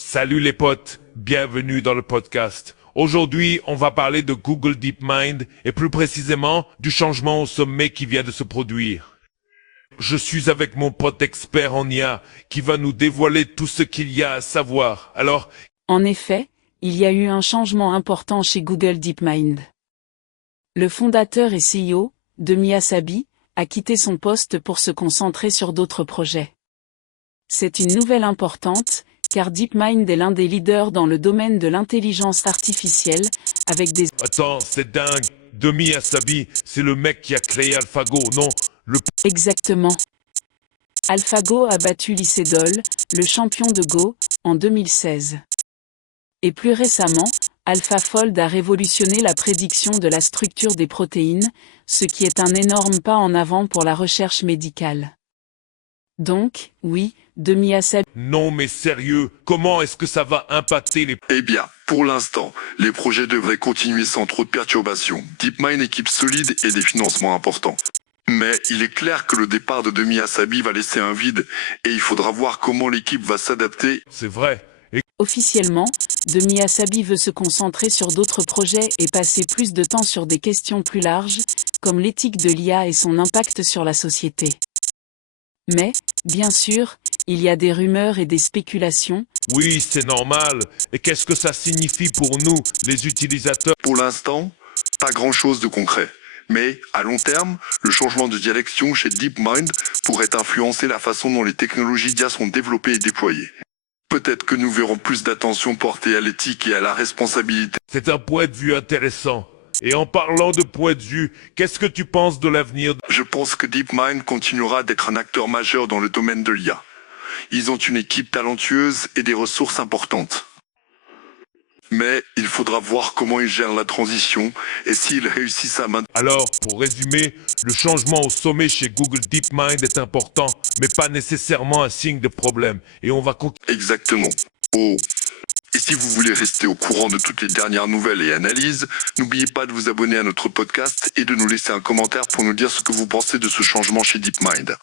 Salut les potes, bienvenue dans le podcast. Aujourd'hui, on va parler de Google DeepMind et plus précisément du changement au sommet qui vient de se produire. Je suis avec mon pote expert en IA qui va nous dévoiler tout ce qu'il y a à savoir. Alors, En effet, il y a eu un changement important chez Google DeepMind. Le fondateur et CEO, Demi Assabi, a quitté son poste pour se concentrer sur d'autres projets. C'est une nouvelle importante, car DeepMind est l'un des leaders dans le domaine de l'intelligence artificielle, avec des... attends, c'est dingue. Demi Assabi, c'est le mec qui a créé AlphaGo, non? Exactement. AlphaGo a battu Licedol, le champion de Go, en 2016. Et plus récemment, AlphaFold a révolutionné la prédiction de la structure des protéines, ce qui est un énorme pas en avant pour la recherche médicale. Donc, oui, Demi Assabi... Non mais sérieux, comment est-ce que ça va impacter les... Eh bien, pour l'instant, les projets devraient continuer sans trop de perturbations. DeepMind équipe solide et des financements importants. Mais il est clair que le départ de Demi Assabi va laisser un vide et il faudra voir comment l'équipe va s'adapter. C'est vrai. Et Officiellement, Demi Assabi veut se concentrer sur d'autres projets et passer plus de temps sur des questions plus larges, comme l'éthique de l'IA et son impact sur la société. Mais, bien sûr, il y a des rumeurs et des spéculations. oui, c'est normal. Et qu'est-ce que ça signifie pour nous, les utilisateurs? Pour l'instant, pas grand-chose de concret. Mais, à long terme, le changement de direction chez DeepMind pourrait influencer la façon dont les technologies d'IA sont développées et déployées. Peut-être que nous verrons plus d'attention portée à l'éthique et à la responsabilité. C'est un point de vue intéressant. Et en parlant de point de vue, qu'est-ce que tu penses de l'avenir? Je pense que DeepMind continuera d'être un acteur majeur dans le domaine de l'IA. Ils ont une équipe talentueuse et des ressources importantes. Mais il faudra voir comment ils gèrent la transition et s'ils réussissent à maintenir... Alors, pour résumer, le changement au sommet chez Google DeepMind est important, mais pas nécessairement un signe de problème. Et on va continuer. Exactement. Oh. Et si vous voulez rester au courant de toutes les dernières nouvelles et analyses, n'oubliez pas de vous abonner à notre podcast et de nous laisser un commentaire pour nous dire ce que vous pensez de ce changement chez DeepMind.